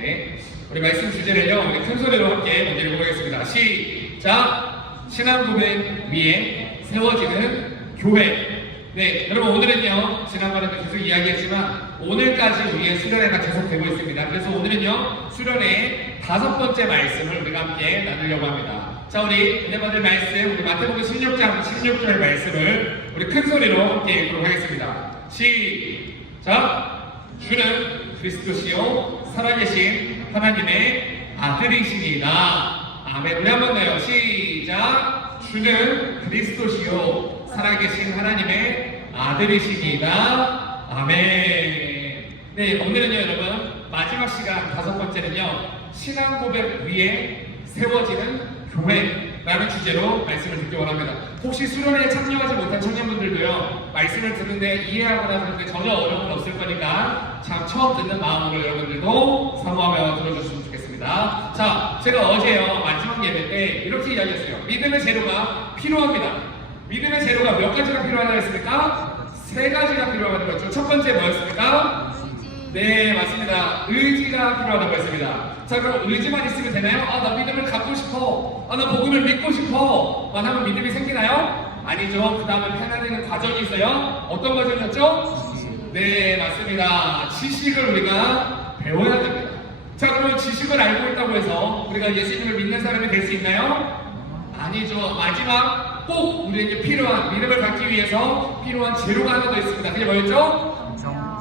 네, 우리 말씀 주제를요, 우리 큰 소리로 함께 먼저 읽어보겠습니다. 시작! 신앙 고백 위에 세워지는 교회. 네, 여러분 오늘은요, 지난번에도 계속 이야기했지만 오늘까지 우리의 수련회가 계속되고 있습니다. 그래서 오늘은요, 수련회의 5번째 말씀을 우리가 함께 나누려고 합니다. 자, 우리 은혜 받을 말씀, 우리 마태복음 16장 16절의 말씀을 우리 큰 소리로 함께 읽도록 하겠습니다. 시작! 주는 그리스도시요 살아계신 하나님의 아들이시니라. 아멘. 우리 한번 더요. 시작! 주는 그리스도시요 살아계신 하나님의 아들이시니라. 아멘. 네, 오늘은요 여러분 마지막 시간 5번째는요 신앙 고백 위에 세워지는 교회라는 주제로 말씀을 듣기 원합니다. 혹시 수련회에 참여하지 못한 청년분들도요 말씀을 듣는데 이해하거나 그런데 전혀 어려움은 없을 거니까 참 처음 듣는 마음으로 여러분들도 사모하며 들어주시면 좋겠습니다. 자, 제가 어제요 마지막 예배 때 이렇게 이야기했어요. 믿음의 재료가 필요합니다. 믿음의 재료가 몇 가지가 필요하다고 했습니까? 3가지가 필요하다고 했죠. 첫 번째 뭐였습니까? 네, 맞습니다. 의지가 필요하다고 했습니다. 자, 그럼 의지만 있으면 되나요? 아, 나 믿음을 갖고 싶어. 아, 나 복음을 믿고 싶어. 하면 믿음이 생기나요? 아니죠. 그 다음에 편안해지는 과정이 있어요. 어떤 과정이었죠? 네, 맞습니다. 지식을 우리가 배워야 됩니다. 자, 그러면 지식을 알고 있다고 해서 우리가 예수님을 믿는 사람이 될 수 있나요? 아니죠. 마지막 꼭 우리에게 필요한 믿음을 갖기 위해서 필요한 재료가 하나 더 있습니다. 그게 뭐였죠?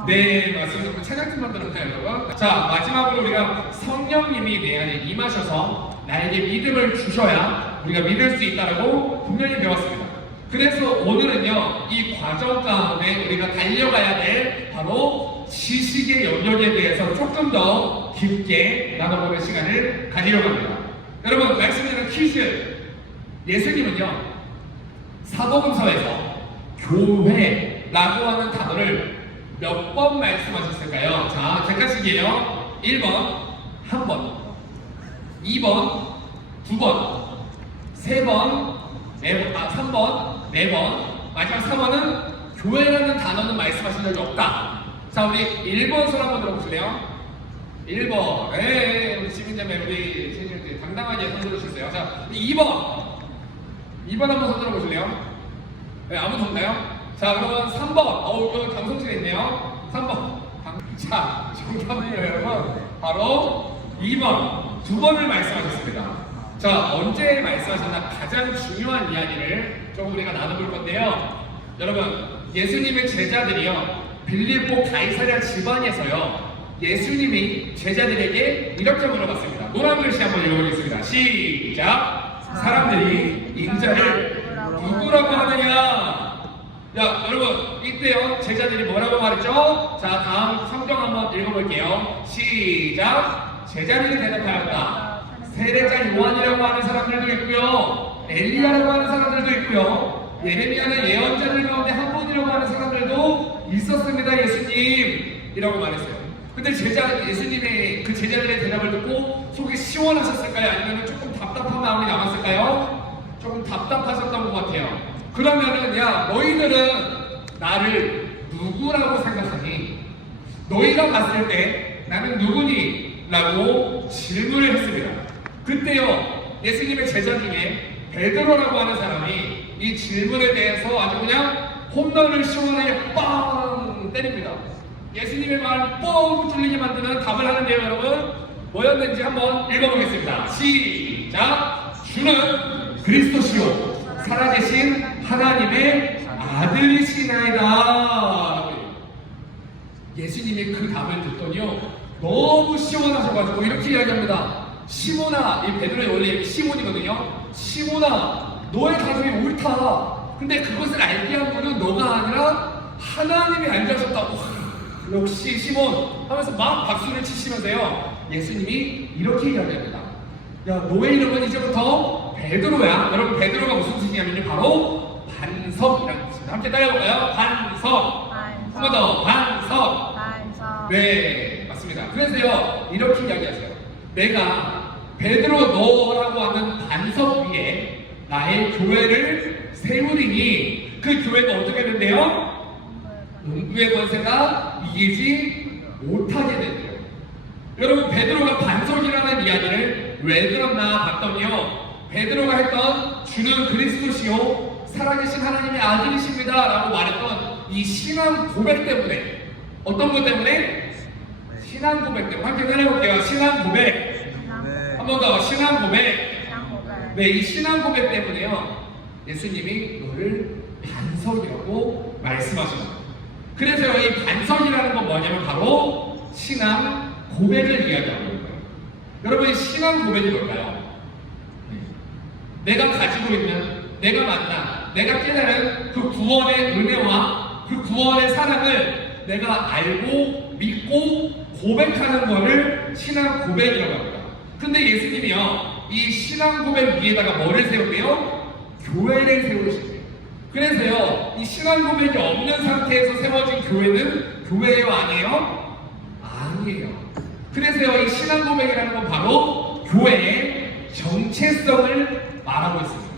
네, 맞습니다. 우리 찬양팀 만들었나요, 여러분? 자, 마지막으로 우리가 성령님이 내 안에 임하셔서 나에게 믿음을 주셔야 우리가 믿을 수 있다고 분명히 배웠습니다. 그래서 오늘은요, 이 과정 가운데 우리가 달려가야 될 바로 지식의 영역에 대해서 조금 더 깊게 나눠보는 시간을 가지려고 합니다. 여러분, 말씀드리는 퀴즈. 예수님은요, 사복음서에서 교회라고 하는 단어를 몇 번 말씀하셨을까요? 자, 객관식이에요. 1번, 1번, 2번, 2번, 3번, 3번, 4번, 마지막 4번은 교회라는 단어는 말씀하신 적이 없다. 자, 우리 1번 손 한번 들어보실래요? 1번, 우리 지민자매, 우리 지민자매 당당하게 손 들어주세요. 자, 2번 한번 손 들어보실래요? 네, 아무도 없나요? 자, 그러면 3번. 이거 강성치가 있네요. 3번. 자, 정답은요, 여러분. 바로 2번. 2번을 말씀하셨습니다. 자, 언제 말씀하셨나 가장 중요한 이야기를 조금 우리가 나눠볼 건데요. 여러분, 예수님의 제자들이요. 빌립보 가이사랴 집안에서요. 예수님이 제자들에게 이렇게 물어봤습니다. 노란 글씨 한번 읽어보겠습니다. 시작! 사람들이 인자를 누구라고 하느냐? 자, 여러분, 이때요, 제자들이 뭐라고 말했죠? 자, 다음 성경 한번 읽어볼게요. 시작! 제자들이 대답하였다. 세례자 요한이라고 하는 사람들도 있고요, 엘리야라고 하는 사람들도 있고요, 예레미야는 예언자들 가운데 한 분이라고 하는 사람들도 있었습니다, 예수님. 이라고 말했어요. 근데 예수님의 그 제자들의 대답을 듣고 속이 시원하셨을까요? 아니면 조금 답답한 마음이 남았을까요? 조금 답답하셨던 것 같아요. 그러면은, 야, 너희들은 나를 누구라고 생각하니? 너희가 봤을 때 나는 누구니? 라고 질문을 했습니다. 그때요, 예수님의 제자 중에 베드로라고 하는 사람이 이 질문에 대해서 아주 그냥 홈런을 시원하게 빵 때립니다. 예수님의 말 뻥 뚫리게 만드는 답을 하는데요, 여러분. 뭐였는지 한번 읽어보겠습니다. 시작! 주는 그리스도시요 살아계신 하나님의 아들이시나이다. 예수님이 그 답을 듣더니요, 너무 시원하셔가지고 이렇게 이야기합니다. 시몬아, 이 베드로의 원래 이름이 시몬이거든요. 시몬아, 너의 가슴이 옳다. 근데 그것을 알게 한 분은 너가 아니라 하나님이 알게 하셨다고. 역시 시몬 하면서 막 박수를 치시면서요, 예수님이 이렇게 이야기합니다. 야, 너의 이름은 이제부터 베드로야. 여러분, 베드로가 무슨 뜻이냐면요, 바로 반석이라는 뜻입니다. 함께 따라해볼까요? 반석. 한 번 더. 반석. 네, 맞습니다. 그래서요, 이렇게 이야기하세요. 내가 베드로 너라고 하는 반석 위에 나의 교회를 세우리니 그 교회가 어떻게 된대요? 음부의 권세가 이기지 못하게 된대요. 여러분 베드로가 반석이라는 이야기를 왜 들었나 봤더니요, 베드로가 했던 주는 그리스도시요 살아계신 하나님의 아들이십니다 라고 말했던 이 신앙 고백 때문에, 어떤 것 때문에? 신앙 고백 때문에. 함께 따라해볼게요. 신앙 고백. 한 번 더. 신앙 고백. 네, 이 신앙 고백 때문에요 예수님이 너를 반석이라고 말씀하십니다. 그래서 이 반석이라는 건 뭐냐면 바로 신앙 고백을 이야기하고 있는 거예요. 여러분, 신앙 고백이 뭘까요? 내가 가지고 있는, 내가 만난, 내가 깨달은 그 구원의 은혜와 그 구원의 사랑을 내가 알고 믿고 고백하는 것을 신앙 고백이라고 합니다. 근데 예수님이요, 이 신앙 고백 위에다가 뭐를 세우게요? 교회를 세우십니다. 그래서요, 이 신앙 고백이 없는 상태에서 세워진 교회는 교회예요, 아니에요? 아니에요. 그래서요, 이 신앙 고백이라는 건 바로 교회의 정체성을 말하고 있습니다.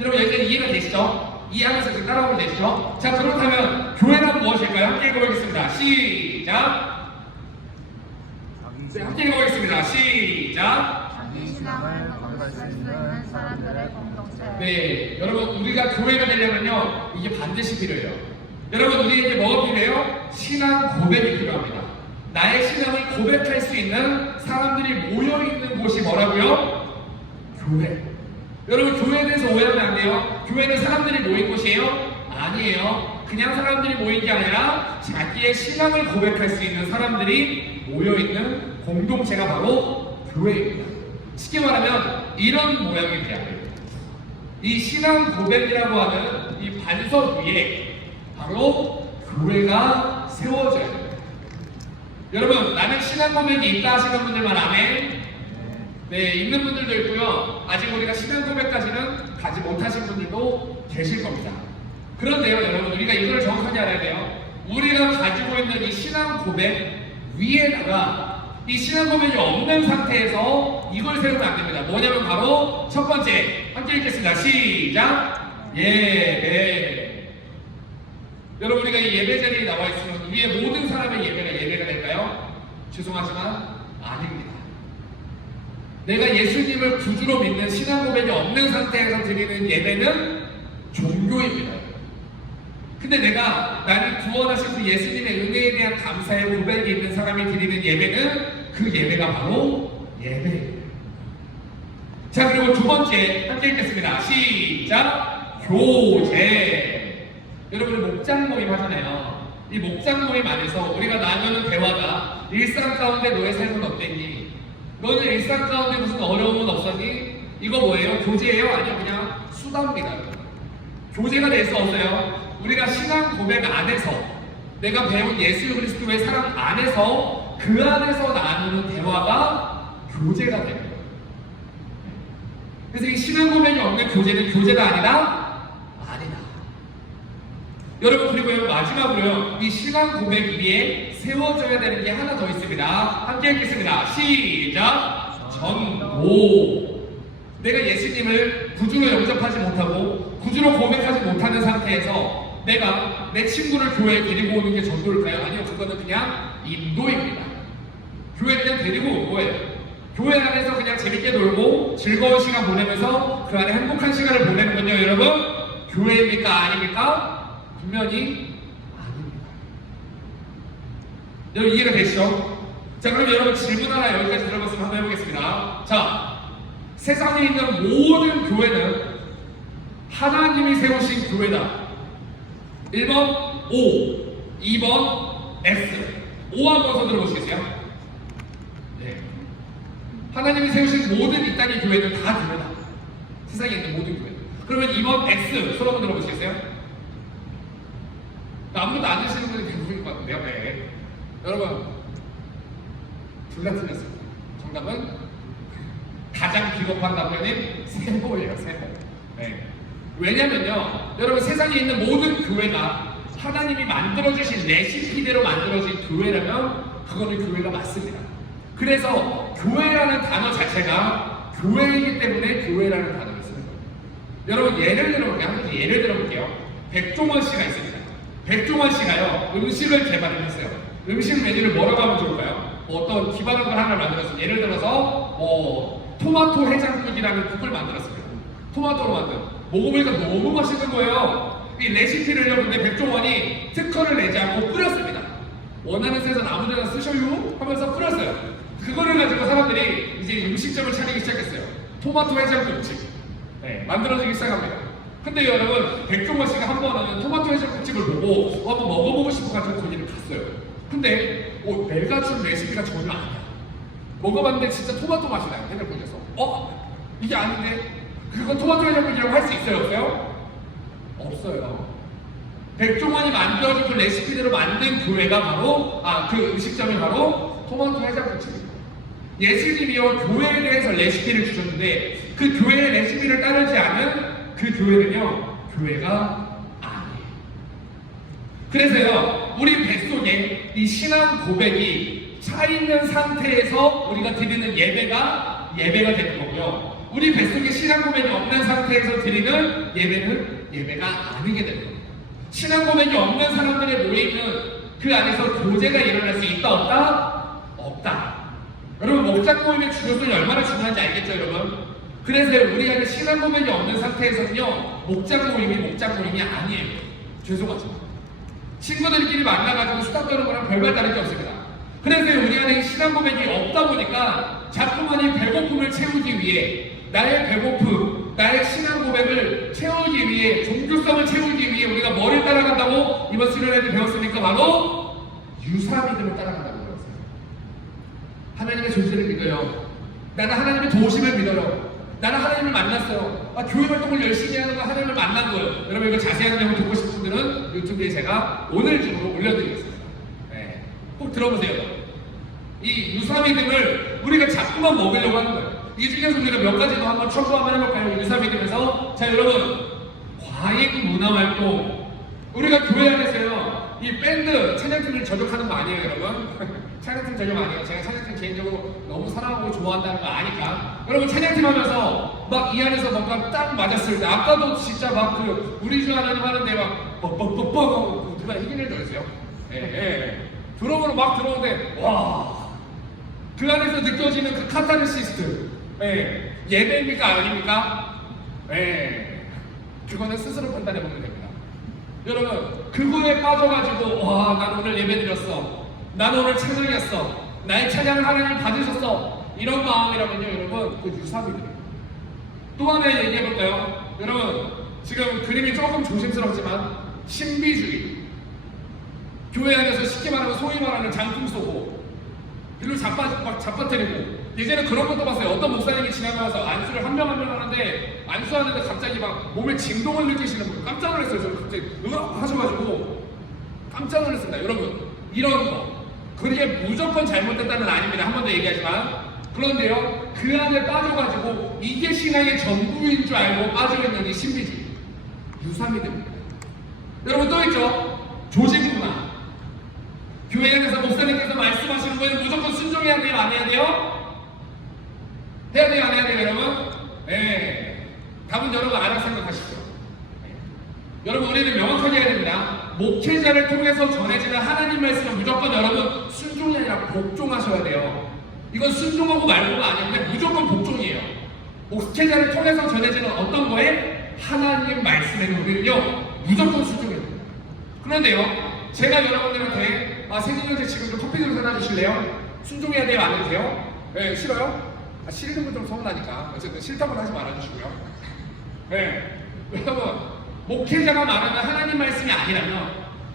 여러분, 여기까지 이해가 되시죠? 이해하면서 지금 따라오면 되시죠? 자, 그렇다면 교회란 무엇일까요? 함께 읽어보겠습니다. 시작! 네, 함께 읽어보겠습니다. 시작! 자기 신앙을 건설 수 있는 사람들의 공동체. 네, 여러분, 우리가 교회가 되려면요, 이게 반드시 필요해요. 여러분, 우리에게 뭐가 필요해요? 신앙 고백이 필요합니다. 나의 신앙을 고백할 수 있는 사람들이 모여있는 곳이 뭐라고요? 교회. 여러분, 교회에 대해서 오해하면 안 돼요. 교회는 사람들이 모인 곳이에요? 아니에요. 그냥 사람들이 모인 게 아니라 자기의 신앙을 고백할 수 있는 사람들이 모여있는 공동체가 바로 교회입니다. 쉽게 말하면 이런 모양이 돼야 돼요. 이 신앙 고백이라고 하는 이 반석 위에 바로 교회가 세워져야 돼요. 여러분, 나는 신앙 고백이 있다 하시는 분들만 아멘? 네, 있는 분들도 있고요. 아직 우리가 신앙 고백까지는 가지 못하신 분들도 계실 겁니다. 그런데요, 여러분, 우리가 이걸 정확하게 알아야 돼요. 우리가 가지고 있는 이 신앙 고백 위에다가 이 신앙 고백이 없는 상태에서 이걸 세우면 안 됩니다. 뭐냐면 바로 첫 번째, 함께 읽겠습니다. 시작! 예배. 여러분, 우리가 이 예배 자리에 나와 있으면 위에 모든 사람의 예배가 될까요? 죄송하지만 아닙니다. 내가 예수님을 구주로 믿는 신앙 고백이 없는 상태에서 드리는 예배는 종교입니다. 근데 나를 구원하신 그 예수님의 은혜에 대한 감사의 고백이 있는 사람이 드리는 예배는 그 예배가 바로 예배입니다. 자, 그리고 두 번째, 함께 읽겠습니다. 시작! 교제. 여러분, 목장 모임 하잖아요. 이 목장 모임 안에서 우리가 나누는 대화가 일상 가운데 너의 삶은 어땠니? 너는 일상 가운데 무슨 어려움은 없었니? 이거 뭐예요? 교제예요? 아니요, 그냥 수다입니다. 교제가 될 수 없어요. 우리가 신앙 고백 안에서 내가 배운 예수 그리스도의 사랑 안에서 그 안에서 나누는 대화가 교제가 돼요. 그래서 이 신앙 고백이 없는 교제는 교제가 아니다? 아니다. 여러분, 그리고 마지막으로요, 이 신앙 고백 위에 세워져야 되는 게 하나 더 있습니다. 함께 읽겠습니다. 시작! 전도. 내가 예수님을 구주로 영접하지 못하고 구주로 고백하지 못하는 상태에서 내가 내 친구를 교회에 데리고 오는 게 전도일까요? 아니요, 그거는 그냥 인도입니다. 교회에 그냥 데리고 온 거예요. 교회 안에서 그냥 재밌게 놀고 즐거운 시간 보내면서 그 안에 행복한 시간을 보내는 건요, 여러분, 교회입니까? 아닙니까? 분명히 아닙니다. 여러분, 이해가 되시죠? 자, 그럼 여러분, 질문 하나 여기까지 들어봤으면 한번 해보겠습니다. 자, 세상에 있는 모든 교회는 하나님이 세우신 교회다. 1번 O, 2번 S. O 한번 손 들어보시겠어요? 네. 하나님이 세우신 모든 이 땅의 교회는 다 교회다. 세상에 있는 모든 교회. 그러면 2번 S, 손 한번 들어보시겠어요? 아무것도 안 드시는 분이 대부분일 것 같은데요. 네. 여러분, 둘 다 틀렸습니다. 정답은 가장 비겁한 답변인 세모예요, 세모. 네. 왜냐면요, 여러분, 세상에 있는 모든 교회가 하나님이 만들어주신 레시피대로 만들어진 교회라면 그거는 교회가 맞습니다. 그래서 교회라는 단어 자체가 교회이기 때문에 교회라는 단어를 쓰는 거예요. 여러분, 예를 들어볼게요. 백종원 씨가 있습니다. 백종원 씨가요, 음식을 개발을 했어요. 음식 메뉴를 뭐라고 하면 좋을까요? 어떤 기발한 걸 하나 만들었어요. 예를 들어서 토마토 해장국이라는 국을 만들었습니다. 토마토로 만든. 먹어보니까 너무 맛있는 거예요. 이 레시피를요, 근데 백종원이 특허를 내지 않고 뿌렸습니다. 원하는 데서 아무데나 쓰셔요 하면서 뿌렸어요. 그거를 가지고 사람들이 이제 음식점을 차리기 시작했어요. 토마토 해장국집. 네, 만들어지기 시작합니다. 근데 여러분, 백종원 씨가 한 번은 토마토 해장국집을 보고 한번 먹어보고 싶어가지고 거기를 갔어요. 근데 내가 준 레시피가 전혀 아니야. 먹어봤는데 진짜 토마토 맛이 나요. 해장국에서. 이게 아닌데? 그거 토마토 해장국이라고 할 수 있어요? 없어요? 없어요. 백종원이 만들어준 그 레시피대로 만든 교회가 바로 그 음식점이 바로 토마토 해장국집입니다. 예수님이요 교회에 대해서 레시피를 주셨는데 그 교회의 레시피를 따르지 않은 그 교회는요 교회가 아니에요. 그래서요 우리 뱃속에 이 신앙 고백이 차 있는 상태에서 우리가 드리는 예배가 되는 거고요. 우리 뱃속에 신앙 고백이 없는 상태에서 드리는 예배는 예배가 아니게 됩니다. 신앙 고백이 없는 사람들의 모임은 그 안에서 교제가 일어날 수 있다 없다? 없다. 여러분 목장 모임의 중요성이 얼마나 중요한지 알겠죠 여러분? 그래서 우리 안에 신앙 고백이 없는 상태에서는요 목장 모임이 아니에요. 죄송하지만 친구들끼리 만나가지고 수다 떠는 거랑 별반 다를 게 없습니다. 그래서 우리 안에 신앙 고백이 없다 보니까 자꾸만 이 배고픔을 채우기 위해 나의 배고픔, 나의 신앙 고백을 채우기 위해, 종교성을 채우기 위해 우리가 뭐를 따라간다고 이번 수련회 때 배웠으니까 바로 유사믿음을 따라간다고 배웠어요. 하나님의 존재를 믿어요. 나는 하나님의 도우심을 믿어요. 나는 하나님을 만났어요. 교회 활동을 열심히 하는 거 하나님을 만난 거예요. 여러분 이거 자세한 내용 듣고 싶은 분들은 유튜브에 제가 오늘 중으로 올려드리겠습니다. 네, 꼭 들어보세요. 이 유사믿음을 우리가 자꾸만 먹으려고 하는 거예요. 이 중에서 우리가 몇 가지도 한번 첨부 한번 해볼까요? 유사믿음에서. 자 여러분 과잉 문화활동 우리가 교회 안에서요 이 밴드 찬양팀을 저격하는 거 아니에요 여러분. 찬양팀 저격 아니에요. 제가 찬양팀 개인적으로 너무 사랑하고 좋아한다는 거 아니까 여러분 찬양팀 하면서 막 이 안에서 뭔가 딱 맞았을 때 아까도 진짜 막 우리 주 하나님 하는데 막 뻑뻑뻑뻑 하고 누가 이긴 일도 있어요. 드럼으로 막 들어오는데 와 그 안에서 느껴지는 그 카타르시스 예배입니까 아닙니까? 그거는 스스로 판단해 보면 됩니다. 여러분 그거에 빠져가지고 와 난 오늘 예배 드렸어, 난 오늘 찬양했어, 나의 찬양을 하나님 받으셨어 이런 마음이라면요 여러분 그 유사믿음입니다. 또 하나 얘기해 볼까요? 여러분 지금 그림이 조금 조심스럽지만 신비주의 교회 안에서 쉽게 말하면 소위 말하는 장풍 쏘고 일로 잡아뜨리고 예전에 그런 것도 봤어요. 어떤 목사님이 지나가서 안수를 한 명 한 명 하는데 안수하는데 갑자기 막 몸에 진동을 느끼시는 분 깜짝 놀랐어요. 저는 갑자기 으악 하셔가지고 깜짝 놀랐습니다. 여러분 이런 거 그게 무조건 잘못됐다는 아닙니다. 한 번 더 얘기하지만 그런데요 그 안에 빠져가지고 이게 신앙의 전부인 줄 알고 빠져있는 이 신비주의 유사믿음입니다. 여러분 또 있죠 조직문화. 교회 안에서 목사님께서 말씀하시는 거에 무조건 순종해야 돼요? 안 해야 돼요? 해야 돼요? 안 해야 돼요 여러분? 답은 여러분 알아서 생각하시죠. 여러분 우리는 명확하게 해야 됩니다. 목회자를 통해서 전해지는 하나님 말씀은 무조건 여러분 순종이 아니라 복종하셔야 돼요. 이건 순종하고 말고가 아닌데 무조건 복종이에요. 목회자를 통해서 전해지는 어떤 거에 하나님 말씀에는 우리는요 무조건 순종해야 돼요. 그런데요 제가 여러분들한테 생일년제 지금 좀 커피 좀 사다 주실래요? 순종해야 돼요? 안 해도 돼요? 싫어요? 싫은 분 좀 서운하니까 어쨌든 싫다고 하지 말아주시고요. 여러분 목회자가 말하는 하나님 말씀이 아니라면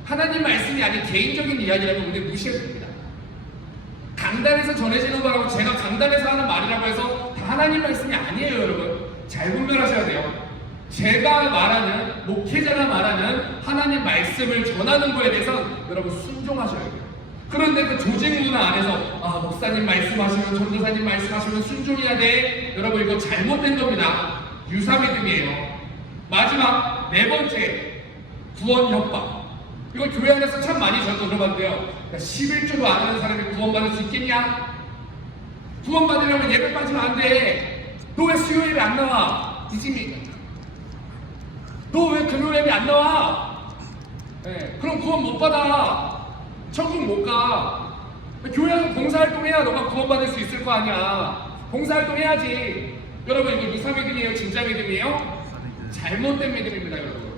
하나님 말씀이 아닌 개인적인 이야기라면 우리는 무시해도 됩니다. 강단에서 전해지는 거라고 제가 강단에서 하는 말이라고 해서 다 하나님 말씀이 아니에요 여러분. 잘 분별하셔야 돼요. 제가 말하는 목회자가 말하는 하나님 말씀을 전하는 거에 대해서 여러분 순종하셔야 돼요. 그런데 그 조직 문화 안에서 목사님 말씀하시면 전도사님 말씀하시면 순종해야 돼. 여러분 이거 잘못된 겁니다. 유사믿음이에요. 마지막 네 번째 구원 협박. 이거 교회 안에서 참 많이 저도 들어봤는데요. 11조도 안 하는 사람이 구원받을 수 있겠냐? 구원받으려면 예배 빠지면 안 돼. 너 왜 수요 예배 안 나와? 이집니까? 너 왜 금요 예배 안 나와? 그럼 구원 못 받아. 천국 못 가. 교회에서 봉사활동해야 너가 구원받을 수 있을 거 아니야. 봉사활동 해야지. 여러분 이거 유사 믿음이에요? 진짜 믿음이에요? 잘못된 믿음입니다, 여러분.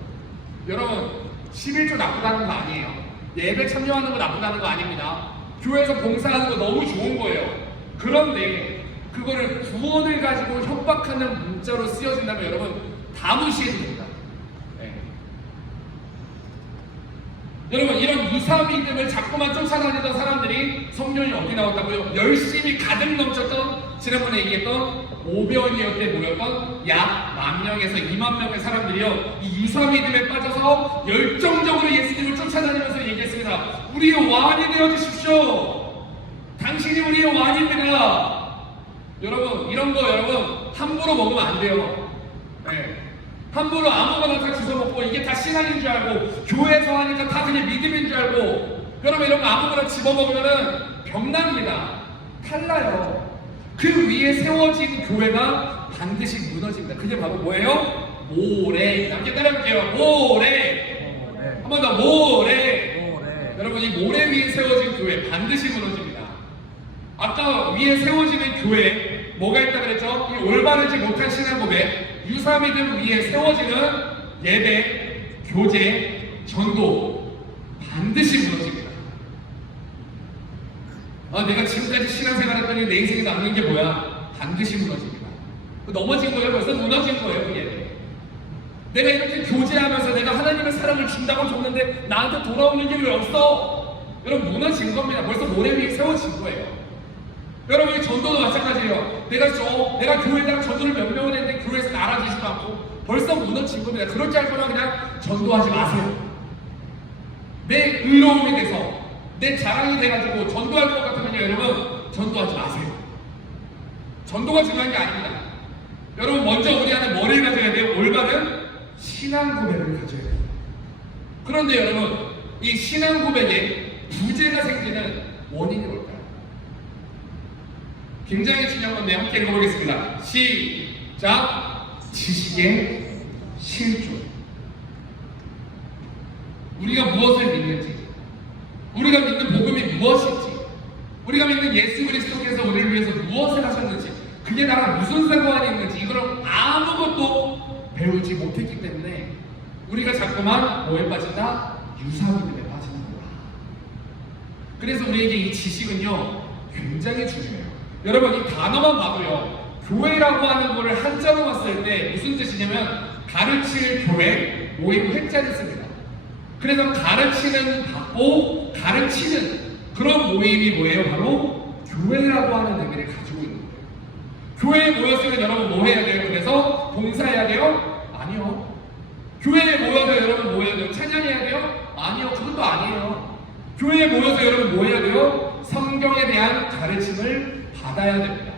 여러분 11조 나쁘다는 거 아니에요. 예배 참여하는 거 나쁘다는 거 아닙니다. 교회에서 봉사하는 거 너무 좋은 거예요. 그런데 그거를 구원을 가지고 협박하는 문자로 쓰여진다면 여러분 다 무시해도 됩니다. 네. 여러분 이런 유사 믿음을 자꾸만 쫓아다니던 사람들이 성경이 어디 나왔다고요? 열심히 가득 넘쳤던 지난번에 얘기했던 오병이어 때 모였던 약 10,000명에서 20,000명의 사람들이요 이 유사 믿음에 빠져서 열정적으로 예수님을 쫓아다니면서 얘기했습니다. 우리의 왕이 되어주십시오. 당신이 우리의 왕입니다. 여러분 이런 거 여러분 함부로 먹으면 안 돼요. 네. 함부로 아무거나 다 주워 먹고 이게 다 신앙인 줄 알고 교회에서 하니까 다 그냥 믿음인 줄 알고 여러분 이런 거 아무거나 집어먹으면은 병납니다. 탈나요. 그 위에 세워진 교회가 반드시 무너집니다. 그게 바로 뭐예요? 모래. 함께 따라할게요. 모래. 한 번 더 모래. 여러분 이 모래 위에 세워진 교회 반드시 무너집니다. 아까 위에 세워지는 교회 뭐가 있다 그랬죠? 이 올바르지 못한 신앙 고백, 유사 믿음 위에 세워지는 예배, 교제, 전도 반드시 무너집니다. 내가 지금까지 신앙생활했더니 내 인생에 남는 게 뭐야? 반드시 무너집니다. 넘어진 거예요? 벌써 무너진 거예요, 그게. 내가 이렇게 교제하면서 내가 하나님의 사랑을 준다고 줬는데 나한테 돌아오는 게 왜 없어? 여러분 무너진 겁니다. 벌써 모래 위에 세워진 거예요. 여러분 이 전도도 마찬가지예요. 내가 교회에다가 전도를 몇 명을 했는데 교회에서 알아주지도 않고 벌써 무너진 겁니다. 그럴 줄 알거나 그냥 전도하지 마세요. 내 의로움이 돼서 내 자랑이 돼가지고 전도할 것 같으면요 여러분 전도하지 마세요. 전도가 중요한 게 아닙니다. 여러분 먼저 우리 안에 뭐를 가져야 돼요? 올바른 신앙 고백을 가져야 돼요. 그런데 여러분 이 신앙 고백에 부재가 생기는 원인이 뭘까요? 굉장히 중요한 건데 함께 읽어보겠습니다. 시작! 지식의 실조. 우리가 무엇을 믿는지, 우리가 믿는 복음이 무엇인지, 우리가 믿는 예수 그리스도께서 우리를 위해서 무엇을 하셨는지, 그게 나랑 무슨 상관이 있는지 이걸 아무것도 배우지 못했기 때문에 우리가 자꾸만 뭐에 빠진다? 유사 믿음에 빠지는 거야. 그래서 우리에게 이 지식은요 굉장히 중요해요. 여러분 이 단어만 봐도요 교회라고 하는 거를 한자로 봤을 때 무슨 뜻이냐면 가르칠 교회, 모임 회자를 씁니다. 그래서 가르치는 받고 가르치는 그런 모임이 뭐예요? 바로 교회라고 하는 의미를 가지고 있는 거예요. 교회에 모였으면 여러분 뭐 해야 돼요? 그래서 봉사해야 돼요? 아니요. 교회에 모여서 여러분 뭐 해야 돼요? 찬양해야 돼요? 아니요. 그것도 아니에요. 교회에 모여서 여러분 뭐 해야 돼요? 성경에 대한 가르침을 받아야 됩니다.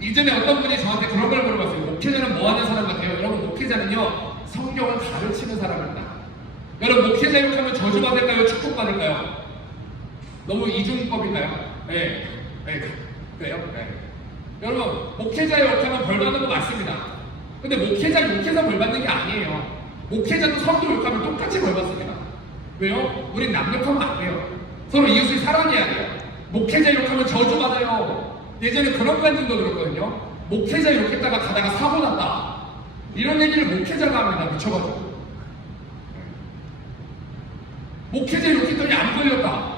이전에 어떤 분이 저한테 그런 걸 물어봤어요. 목회자는 뭐 하는 사람 같아요? 여러분 목회자는요 성경을 가르치는 사람입니다. 여러분 목회자 욕하면 저주받을까요? 축복받을까요? 너무 이중법인가요? 네. 그래요? 네. 여러분 목회자 욕하면 벌 받는 거 맞습니다. 근데 목회자 욕해서 벌 받는 게 아니에요. 목회자도 성도 욕하면 똑같이 벌 받습니다. 왜요? 우린 남 욕하면 안 돼요. 서로 이웃을 사랑해야 돼요. 목회자 욕하면 저주받아요. 예전에 그런 관점도 들었거든요. 목회자 욕했다가 가다가 사고 났다. 이런 얘기를 목회자가 합니다. 미쳐가지고. 목회자 욕했더니 안 걸렸다.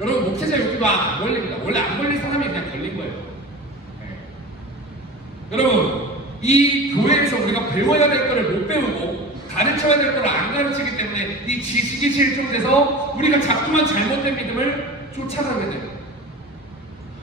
여러분 목회자 욕해도 안 걸립니다. 원래 안 걸린 사람이 그냥 걸린 거예요. 네. 여러분 이 교회에서 우리가 배워야 될 거를 못 배우고 가르쳐야 될 거를 안 가르치기 때문에 이 지식이 실종돼서 우리가 자꾸만 잘못된 믿음을 쫓아가게 돼요.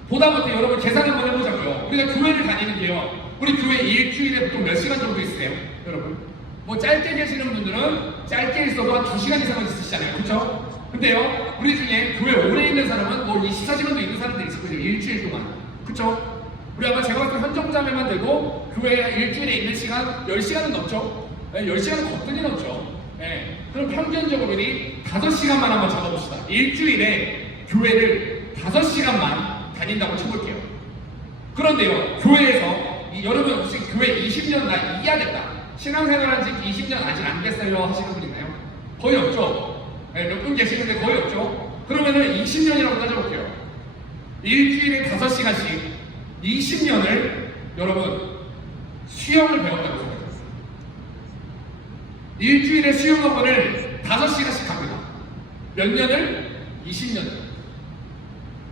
보다못해 여러분 계산 한번 해보자고요. 우리가 교회를 다니는데요. 우리 교회 일주일에 보통 몇 시간 정도 있으세요? 여러분 뭐 짧게 계시는 분들은 짧게 있어도 한 2시간 이상은 있으시잖아요. 그렇죠? 근데요 우리 중에 교회 오래 있는 사람은 뭐 24시간도 있는 사람들이 있을 거예요. 일주일 동안. 그렇죠? 우리 아마 제가 봤을 때 현정자매만 돼도 교회 일주일에 있는 시간 10시간은 넘죠? 네, 10시간은 거뜬히 넘죠. 네. 그럼 평균적으로 우리 5시간만 한번 잡아봅시다. 일주일에 교회를 5시간만 다닌다고 쳐볼게요. 그런데요 교회에서 여러분 혹시 교회 20년 나 이해하겠다. 신앙생활한 지 20년 아직 안 됐어요 하시는 분 있나요? 거의 없죠? 네, 몇 분 계시는데 거의 없죠? 그러면은 20년이라고 따져볼게요. 일주일에 5시간씩 20년을 여러분 수영을 배웠다고 생각해요. 일주일에 수영학원을 5시간씩 갑니다. 몇 년을? 20년을. 야,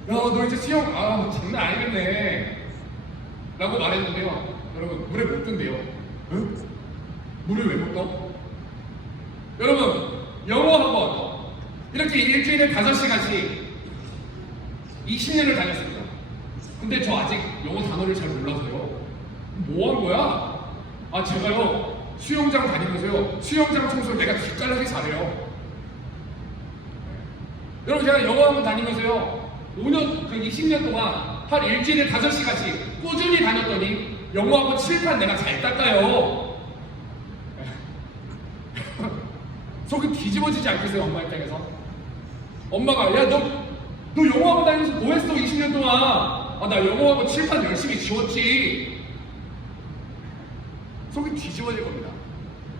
너 이제 수영, 장난 아니겠네. 라고 말했는데요. 여러분, 물에 못 든대요. 응? 물을 왜 못 떠? 여러분, 영어 학원. 이렇게 일주일에 5시간씩 20년을 다녔습니다. 근데 저 아직 영어 단어를 잘 몰라서요. 뭐 한 거야? 제가요, 수영장 다니면서요, 수영장 청소를 내가 기깔나게 잘해요. 여러분, 제가 영어 학원 다니면서요, 20년 동안 한 일주일에 5시간씩 꾸준히 다녔더니 영어 학원 칠판 내가 잘 닦아요. 속이 뒤집어지지 않겠어요, 엄마 입장에서? 엄마가, 야, 너 영어 학원 다니면서 뭐 했어, 20년 동안? 나 영어 학원 칠판 열심히 지웠지. 속이 뒤집어질 겁니다.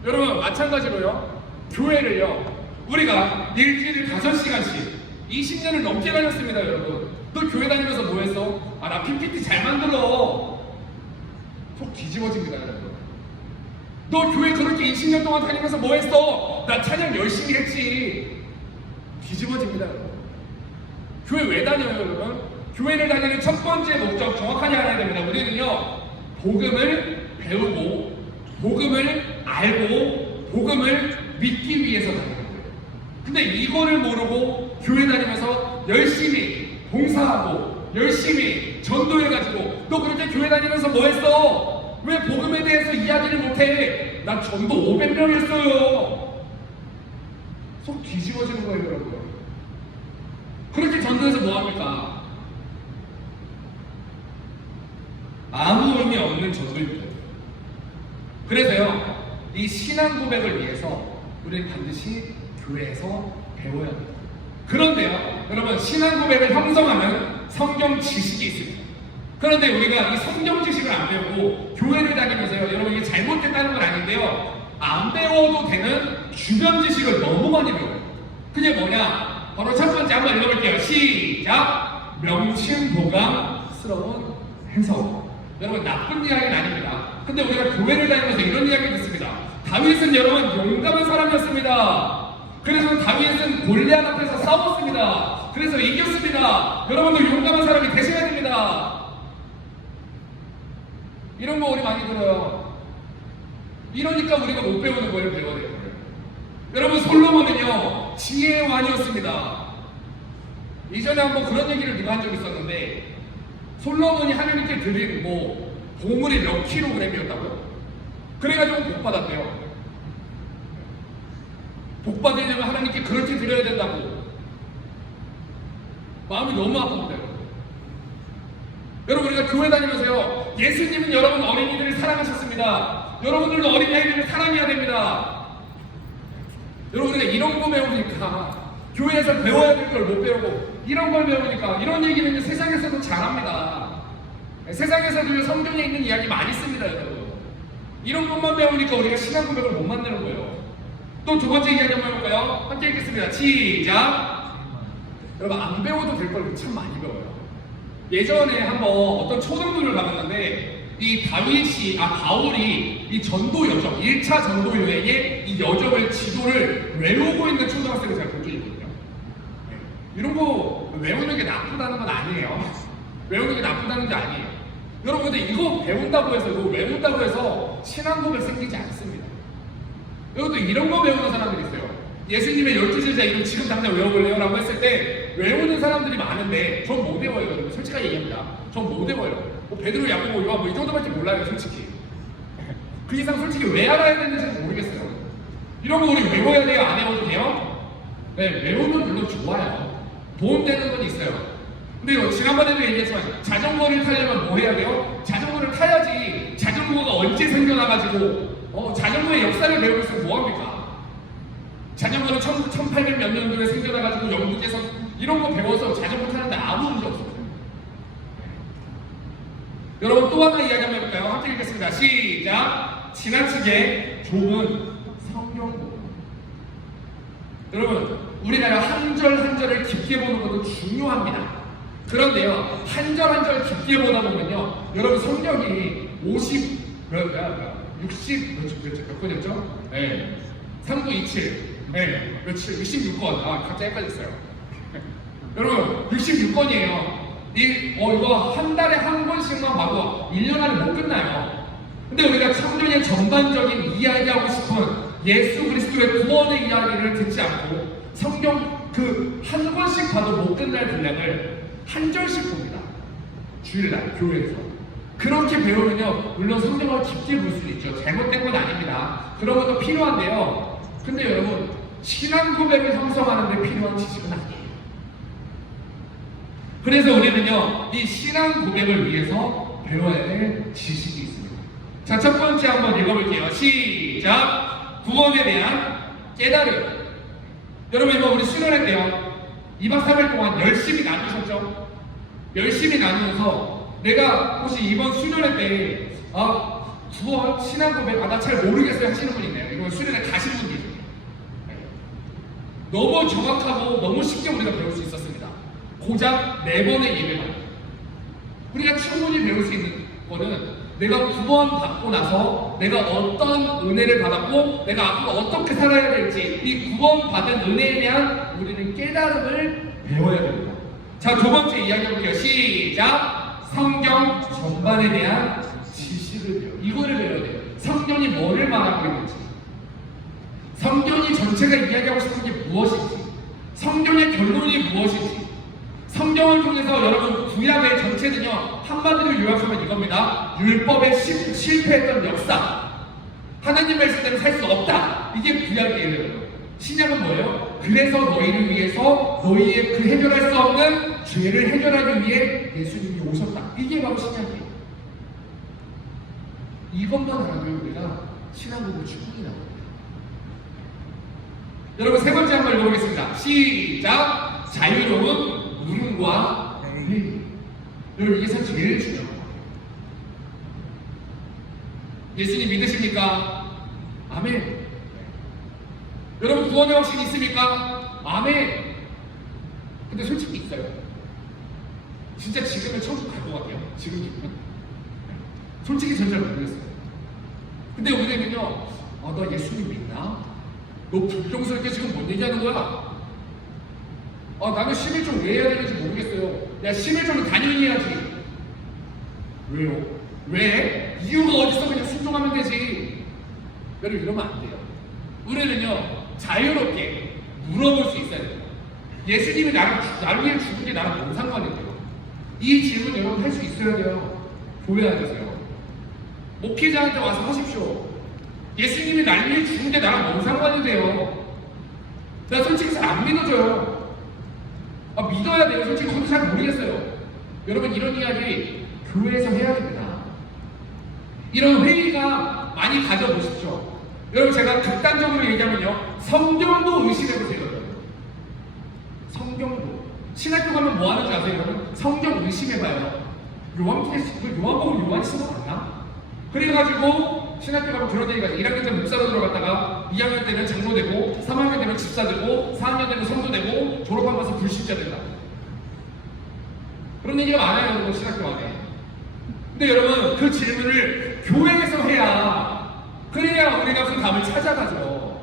여러분, 마찬가지로요, 교회를요, 우리가 일주일에 5시간씩 20년을 넘게 다녔습니다, 여러분. 너 교회 다니면서 뭐 했어? 나 PPT 잘 만들어. 속 뒤집어집니다, 여러분. 너 교회 그렇게 20년 동안 다니면서 뭐 했어? 나 찬양 열심히 했지. 뒤집어집니다, 여러분. 교회 왜 다녀요, 여러분? 교회를 다니는 첫 번째 목적 정확하게 알아야 됩니다. 우리는요, 복음을 배우고, 복음을 알고, 복음을 믿기 위해서 다니는 거예요. 근데 이거를 모르고 교회 다니면서 열심히 봉사하고, 열심히 전도해가지고, 너 그렇게 교회 다니면서 뭐 했어? 왜 복음에 대해서 이야기를 못해? 나 전도 500명 했어요. 속 뒤집어지는 거예요, 여러분. 그렇게 전도해서 뭐합니까? 아무 의미 없는 전도입니다. 그래서요, 이 신앙 고백을 위해서 우리는 반드시 교회에서 배워야 합니다. 그런데요, 여러분, 신앙 고백을 형성하는 성경 지식이 있습니다. 그런데 우리가 이 성경 지식을 안 배우고 교회를 다니면서요, 여러분, 이게 잘못됐다는 건 아닌데요, 안 배워도 되는 주변 지식을 너무 많이 배워요. 그게 뭐냐? 바로 첫 번째 한번 읽어볼게요. 시작! 명심보감스러운 해석. 여러분, 나쁜 이야기는 아닙니다. 근데 우리가 교회를 다니면서 이런 이야기를 듣습니다. 다윗은 여러분 용감한 사람이었습니다. 그래서 다윗은 골리앗 앞에서 싸웠습니다. 그래서 이겼습니다. 여러분들 용감한 사람이 되셔야 됩니다. 이런 거 우리 많이 들어요. 이러니까 우리가 못 배우는 거예요, 배워야 돼요. 여러분, 솔로몬은요, 지혜의 왕이었습니다. 이전에 한번 그런 얘기를 누가 한 적이 있었는데, 솔로몬이 하나님께 드린 보물이 몇 킬로그램이었다고요? 그래가지고 복 받았대요. 복 받으려면 하나님께 그렇게 드려야 된다고. 마음이 너무 아픕니다. 여러분, 우리가 교회 다니면서요, 예수님은 여러분 어린이들을 사랑하셨습니다. 여러분들도 어린아이들을 사랑해야 됩니다. 여러분, 우리가 이런 거 배우니까, 교회에서 배워야 될 걸 못 배우고, 이런 걸 배우니까, 이런 얘기는 세상에서도 잘합니다. 세상에서도 성경에 있는 이야기 많이 씁니다, 여러분. 이런 것만 배우니까 우리가 신앙 고백을 못 만드는 거예요. 또 두 번째 이야기 한번 해볼까요? 함께 읽겠습니다. 시작! 여러분, 안 배워도 될 걸 참 많이 배워요. 예전에 한번 어떤 초등부를 가봤는데, 이 바울이 이 전도 여정, 1차 전도 여행의 이 여정을 지도를 외우고 있는 초등학생을 제가 본 적이 있거든요. 이런 거 외우는 게 나쁘다는 건 아니에요. 외우는 게 나쁘다는 게 아니에요. 여러분, 근데 이거 배운다고 해서, 이거 외운다고 해서 신앙 고백 생기지 않습니다. 여러분들, 이런 거 배우는 사람들이 있어요. 예수님의 12제자 이름 지금 당장 외워볼래요? 라고 했을 때 외우는 사람들이 많은데 전 못 외워요. 여러분, 솔직하게 얘기합니다. 전 못 외워요. 베드로, 야고보, 요한 이 정도밖에 몰라요, 솔직히. 그 이상 솔직히 왜 알아야 되는지 모르겠어요. 이런 거 우리 외워야 돼요? 안 외워도 돼요? 네, 외우면 물론 좋아요. 도움되는 건 있어요. 근데 지난번에도 얘기했지만 자전거를 타려면 뭐 해야 돼요? 자전거를 타야지. 자전거가 언제 생겨나가지고 자전거의 역사를 배우고 있으면 뭐합니까? 자전거는 1800 몇 년도에 생겨나가지고 영국에서 이런 거 배워서 자전거 타는데 아무 문제 없어요. 여러분, 또 하나 이야기 한번 해볼까요? 함께 읽겠습니다. 시작! 지나치게 좁은 성경. 여러분, 우리가 한 절 한 절을 깊게 보는 것도 중요합니다. 그런데요, 한 절 한 절 깊게 보다 보면요, 여러분 성경이 60몇 권이었죠? 네. 3927. 네. 며칠? 66권. 아, 갑자기 헷갈렸어요. 여러분, 66권이에요. 이거 한 달에 한 권씩만 봐도 1년 안에 못 끝나요. 근데 우리가 성경의 전반적인 이야기하고 싶은 예수 그리스도의 구원의 이야기를 듣지 않고 성경 그 한 권씩 봐도 못 끝날 분량을 한 절씩 봅니다. 주일날 교회에서. 그렇게 배우면요, 물론 성경을 깊게 볼 수 있죠. 잘못된 건 아닙니다. 그런 것도 필요한데요. 근데 여러분, 신앙 고백을 형성하는 데 필요한 지식은 아니에요. 그래서 우리는요, 이 신앙 고백을 위해서 배워야 될 지식이 있습니다. 자, 첫 번째 한번 읽어볼게요. 시작! 구원에 대한 깨달음. 여러분, 이거 우리 수련회 때요, 2박 3일 동안 열심히 나누셨죠? 열심히 나누면서 내가 혹시 이번 수련회 때 구원, 신앙 고백, 나 잘 모르겠어요 하시는 분 있네요. 이거 수련회 가신 분이 있어요. 너무 정확하고 너무 쉽게 우리가 배울 수 있었습니다. 고작 4번의 예배만. 우리가 충분히 배울 수 있는 거는 내가 구원 받고 나서 내가 어떤 은혜를 받았고 내가 앞으로 어떻게 살아야 될지 이 구원 받은 은혜에 대한 우리는 깨달음을 배워야 됩니다. 자, 두 번째 이야기 해볼게요. 시작! 성경 전반에 대한 지식을 배워요. 이거를 배워야 돼요. 성경이 뭐를 말하고 있는지, 성경이 전체가 이야기하고 싶은 게 무엇인지, 성경의 결론이 무엇인지. 성경을 통해서 여러분 구약의 전체는요, 한마디로 요약하면 이겁니다. 율법에 실패했던 역사, 하나님 말씀대로 살 수 없다, 이게 구약이에요. 신약은 뭐예요? 그래서 너희를 위해서 너희의 그 해결할 수 없는 죄를 해결하기 위해 예수님이 오셨다, 이게 바로 신약이에요. 이것만 알아도 우리가 신앙으로 충분히 나옵니다. 여러분, 세 번째 한번 읽어보겠습니다. 시작! 자유로운 물음과 회의. 여러분, 이게 사실 제일 중요한 거예요. 예수님 믿으십니까? 아멘. 여러분, 구원의 확신 있습니까? 아멘. 근데 솔직히 있어요. 진짜 지금은 천국 갈 것 같아요. 지금 기분은. 솔직히 전 잘 모르겠어요. 근데 우리는요, 너 예수님 믿나? 너 불평스럽게 지금 뭔 얘기하는 거야? 나는 11종 왜 해야 되는지 모르겠어요. 야, 11종은 당연히 해야지. 왜요? 왜? 이유가 어딨어? 그냥 순종하면 되지. 여러분, 이러면 안 돼요. 우리는요, 자유롭게 물어볼 수 있어야 돼요. 예수님이 나를 위해 죽은 게 나랑 뭔 상관인데요? 이 질문 여러분 할 수 있어야 돼요. 교회 안에서요. 목회자한테 와서 하십시오. 예수님이 나를 위해 죽은 게 나랑 뭔 상관인데요? 나 솔직히 잘 안 믿어져요. 믿어야 돼요. 솔직히 저도 잘 모르겠어요. 여러분, 이런 이야기 교회에서 해야 됩니다. 이런 회의가 많이 가져보십시오. 여러분, 제가 극단적으로 얘기하면요, 성경도 의심해보세요. 성경도. 신학교 가면 뭐 하는지 아세요? 여러분? 성경 의심해봐요. 요한복음 요한이 쓴 거 맞나? 그래가지고 신학교 가면 그런 얘기가 1학년 때 목사로 들어갔다가 2학년 때는 장로 되고 3학년 되면 집사 되고 4학년 되면 성도 되고 졸업하면서 불신자 된다. 그런 얘기가 많아요, 여러분, 신학교 안에. 근데 여러분, 그 질문을 교회에서 해야, 그래야 우리가 그 답을 찾아가죠.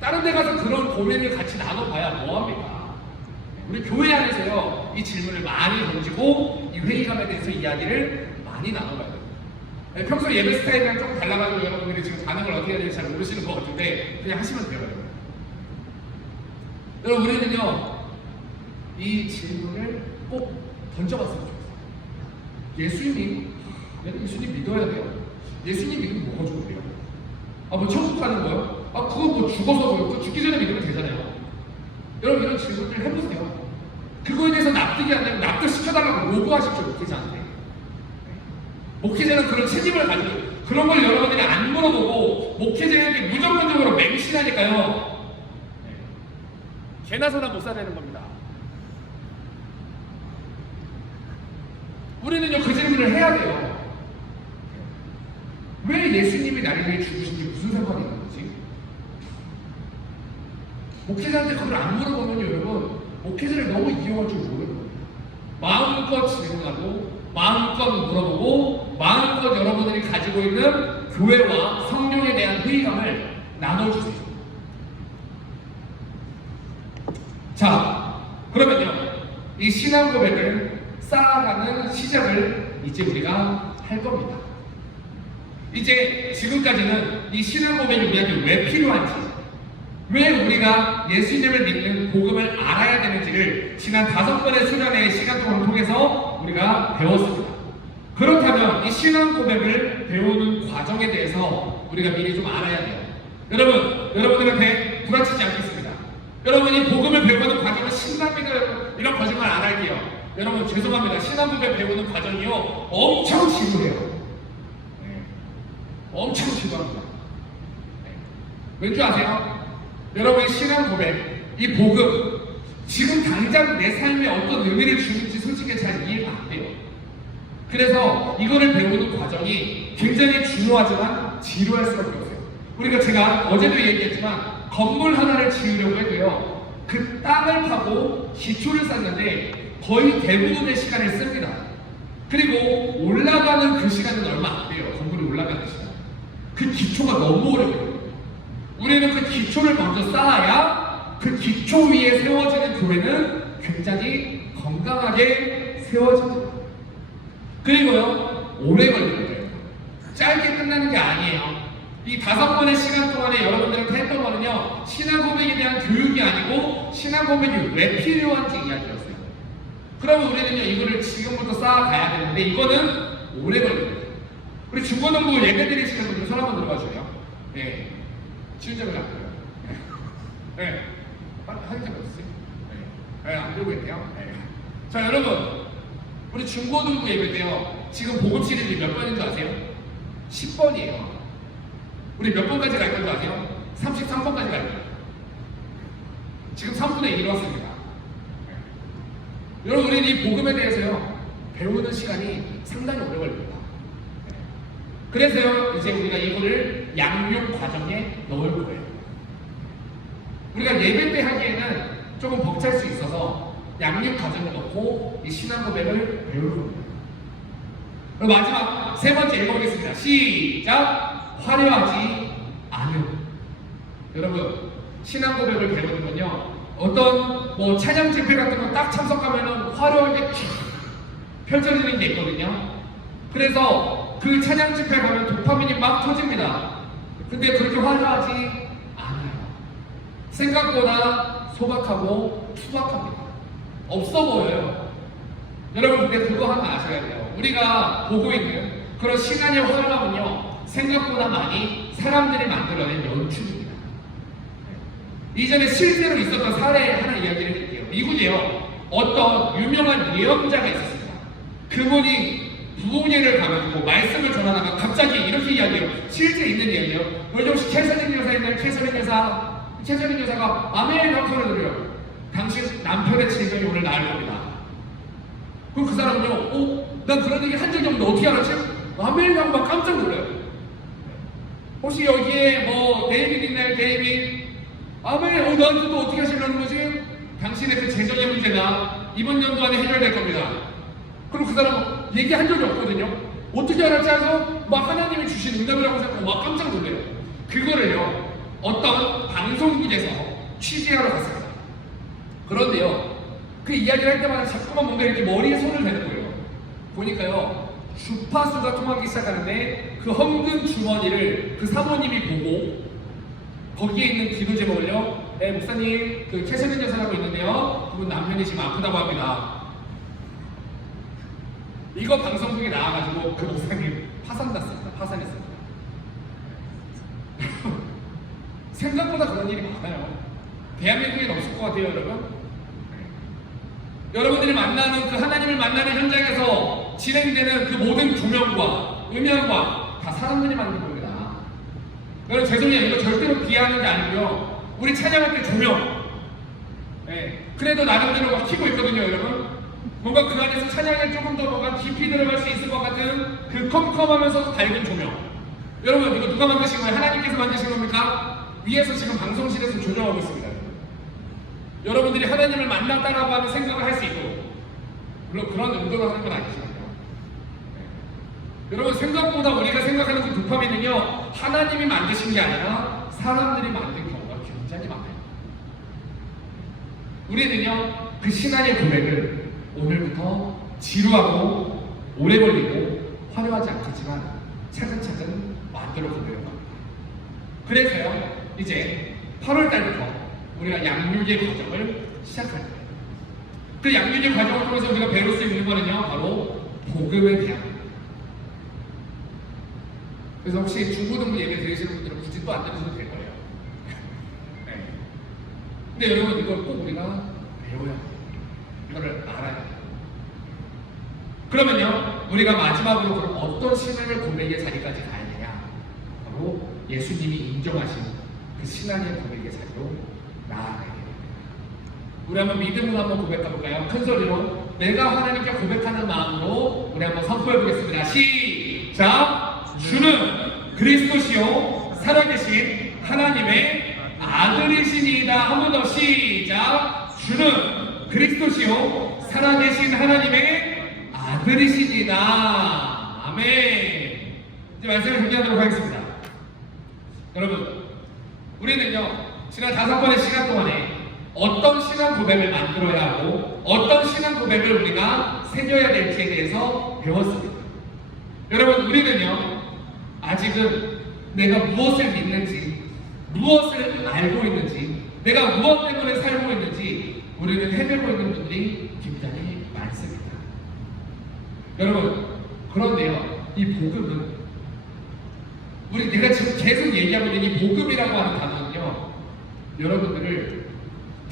다른 데 가서 그런 고민을 같이 나눠봐야 뭐합니까? 우리 교회 안에서요, 이 질문을 많이 던지고 이 회의감에 대해서 이야기를 많이 나눠봐야 돼요. 평소 예배 스타일이랑 조금 달라가지고 여러분들이 지금 반응을 어떻게 해야 될지 잘 모르시는 것 같은데 그냥 하시면 돼요. 여러분, 우리는요, 이 질문을 꼭 던져봤으면 좋겠어요. 예수님 믿어야 돼요. 예수님 믿으면 뭐가 좋은데요? 뭐 천국 가는 거요? 그거 뭐 죽어서 그거 죽기 전에 믿으면 되잖아요. 여러분, 이런 질문을 해보세요. 그거에 대해서 납득이 안 되면 납득시켜달라고 요구하십시오, 목회자한테. 목회자는 그런 책임을 가지고 그런 걸 여러분들이 안 물어보고 목회자에게 무조건적으로 맹신하니까요, 개나 소나 못 사는 겁니다. 우리는요, 그 질문을 해야 돼요. 왜 예수님이 나를 위해 죽으신 게 무슨 상관이 있는 거지? 목회자한테 그걸 안 물어보면 여러분 목회자를 너무 이용할 줄 모르는 거예요. 마음껏 질문하고 마음껏 물어보고 마음껏 여러분들이 가지고 있는 교회와 성령에 대한 회의감을 나눠주세요. 자, 그러면요 이 신앙 고백을 쌓아가는 시작을 이제 우리가 할 겁니다. 이제 지금까지는 이 신앙 고백이 우리한테 왜 필요한지, 왜 우리가 예수님을 믿는 복음을 알아야 되는지를 지난 5번의 수련의 시간 동안 통해서 우리가 배웠습니다. 그렇다면 이 신앙 고백을 배우는 과정에 대해서 우리가 미리 좀 알아야 돼요. 여러분들한테 구라치지 않겠습니다. 여러분이 복음을 배우는 과정은 신납니다. 이런 거짓말 안 할게요. 여러분 죄송합니다. 신앙 고백 배우는 과정이요 엄청 지루해요. 엄청 지루합니다. 왠지 아세요? 여러분의 신앙 고백, 이 복음, 지금 당장 내 삶에 어떤 의미를 주는지 솔직히 잘 이해가 안 돼요. 그래서 이거를 배우는 과정이 굉장히 중요하지만 지루할 수밖에 없어요. 우리가 제가 어제도 얘기했지만 건물 하나를 지으려고 해도요 그 땅을 파고 기초를 쌓는데 거의 대부분의 시간을 씁니다. 그리고 올라가는 그 시간은 얼마 안 돼요. 건물이 올라가는 시간. 그 기초가 너무 오래 걸려요. 우리는 그 기초를 먼저 쌓아야 그 기초 위에 세워지는 교회는 굉장히 건강하게 세워집니다. 그리고요 오래 걸리는 거예요. 짧게 끝나는 게 아니에요. 이 5번의 시간 동안에 여러분들한테 했던 거는요 신앙 고백에 대한 교육이 아니고 신앙 고백이 왜 필요한지 이야기였어요. 그러면 우리는요 이거를 지금부터 쌓아가야 되는데 이거는 오래 걸립니다. 우리 중고등부 예배 드리시는 분들 손 한번 들어봐 주세요. 네. 지훈자가 안 들어요. 네. 한자 어딨어요? 네. 안 들고 있네요. 네. 자 여러분 우리 중고등부 예배 때요 지금 복음 시리즈 몇 번인 줄 아세요? 10번이에요. 우리 몇 번까지 갈 건지 아세요? 33번까지 갈 거예요. 지금 3분의 1 왔습니다. 여러분 우리는 이 복음에 대해서요 배우는 시간이 상당히 오래 걸립니다. 그래서요 이제 우리가 이거를 양육 과정에 넣을 거예요. 우리가 예배 때 하기에는 조금 벅찰 수 있어서 양육 과정에 넣고 이 신앙 고백을 배울 겁니다. 그럼 마지막 3번째 읽어보겠습니다. 시작! 화려하지 않은. 여러분 신앙 고백을 배우는 건요 어떤 뭐 찬양 집회 같은 거 딱 참석하면은 화려하게 쫙 펼쳐지는 게 있거든요. 그래서 그 찬양 집회 가면 도파민이 막 터집니다. 근데 그렇게 화려하지 않아요. 생각보다 소박하고 투박합니다. 없어 보여요. 여러분 근데 그거 하나 아셔야 돼요. 우리가 보고 있는 그런 시간의 화려함은요 생각보다 많이 사람들이 만들어낸 연출입니다. 이전에 실제로 있었던 사례 하나 이야기를 드릴게요. 미국에요 어떤 유명한 예언자가 있었습니다. 그분이 부흥회를 가가지고 말씀을 전하다가 갑자기 이렇게 이야기해요. 실제 있는 이야기예요. 우리 혹시 최선인 여사 있나요? 최선인 여사가 아멘 하고 소리 들려요. 당신 남편의 질병이 오늘 나을 겁니다. 그럼 그 사람은요 난 그런 얘기 한 적이 없는데 어떻게 알았지? 아멘 하고 막 깜짝 놀라요. 혹시 여기에 뭐 데이빗 있나요? 데이빗? 아멘 나한테 또 어떻게 하시려는 거지? 당신의 그 재정의 문제가 이번 연도 안에 해결될 겁니다. 그럼 그 사람은 얘기한 적이 없거든요. 어떻게 알았지 해서 막 하나님이 주신 응답이라고 생각하고 막 깜짝 놀래요. 그거를요 어떤 방송국에서 취재하러 갔습니다. 그런데요 그 이야기를 할 때마다 자꾸만 뭔가 이렇게 머리에 손을 대는 거예요. 보니까요 주파수가 통하기 시작하는데 그 헝근 주머니를 그 사모님이 보고 거기에 있는 기도 제목을요 네 목사님 그 최선인 여사라고 있는데요 그분 남편이 지금 아프다고 합니다. 이거 방송국에 나와가지고 그 목사님 파산났습니다. 파산했습니다. 생각보다 그런 일이 많아요. 대한민국엔 없을 것 같아요 여러분. 여러분들이 만나는 그 하나님을 만나는 현장에서 진행되는 그 모든 조명과 음향과 다 사람들이 만든 겁니다. 여러분 죄송해요. 이거 절대로 비하하는 게 아니고요. 우리 찬양할 때 조명 그래도 나름대로 막 켜고 있거든요 여러분. 뭔가 그 안에서 찬양에 조금 더 뭔가 깊이 들어갈 수 있을 것 같은 그 컴컴하면서 밝은 조명. 여러분 이거 누가 만드신 거예요? 하나님께서 만드신 겁니까? 위에서 지금 방송실에서 조정하고 있습니다. 여러분들이 하나님을 만났다라고 하는 생각을 할 수 있고, 물론 그런 의도로 하는 건 아니지만요. 여러분, 생각보다 우리가 생각하는 그 도파민은요, 하나님이 만드신 게 아니라 사람들이 만든 경우가 굉장히 많아요. 우리는요, 그 신앙의 고백을 오늘부터 지루하고 오래 걸리고 화려하지 않겠지만 차근차근 만들어 보려고 합니다. 그래서요, 이제 8월 달부터 우리가 양육의 과정을 시작할 거예요. 그 양육의 과정을 통해서 우리가 배울 수 있는 거는요, 바로 복음에 대한 거예요. 그래서 혹시 중고등부 예배 드리시는 분들은 굳이 또 안 들으셔도 될 거예요. 네. 근데 여러분, 이걸 꼭 우리가 배워야 돼요. 이거를 알아야 돼요. 그러면요, 우리가 마지막으로 그럼 어떤 신앙의 고백의 자리까지 가야 되냐? 바로 예수님이 인정하신 그 신앙의 고백의 자리로 나아가야 돼요. 우리 한번 믿음으로 한번 고백해 볼까요? 큰 소리로 내가 하나님께 고백하는 마음으로 우리 한번 선포해 보겠습니다. 시작! 주는 그리스도시요 살아계신 하나님의 아들이시니이다. 한 번 더 시작! 주는 그리스도시요 살아계신 하나님의 아들이시니이다. 아멘. 이제 말씀을 정리하도록 하겠습니다. 여러분, 우리는요, 지난 5번의 시간 동안에 어떤 신앙 고백을 만들어야 하고 어떤 신앙 고백을 우리가 새겨야 될지에 대해서 배웠습니다. 여러분, 우리는요, 아직은 내가 무엇을 믿는지, 무엇을 알고 있는지, 내가 무엇 때문에 살고 있는지 우리는 헤매고 있는 분들이 굉장히 많습니다. 여러분, 그런데요, 이 복음은 내가 지금 계속 얘기하고 있는 이 복음이라고 하는 단어는요, 여러분들을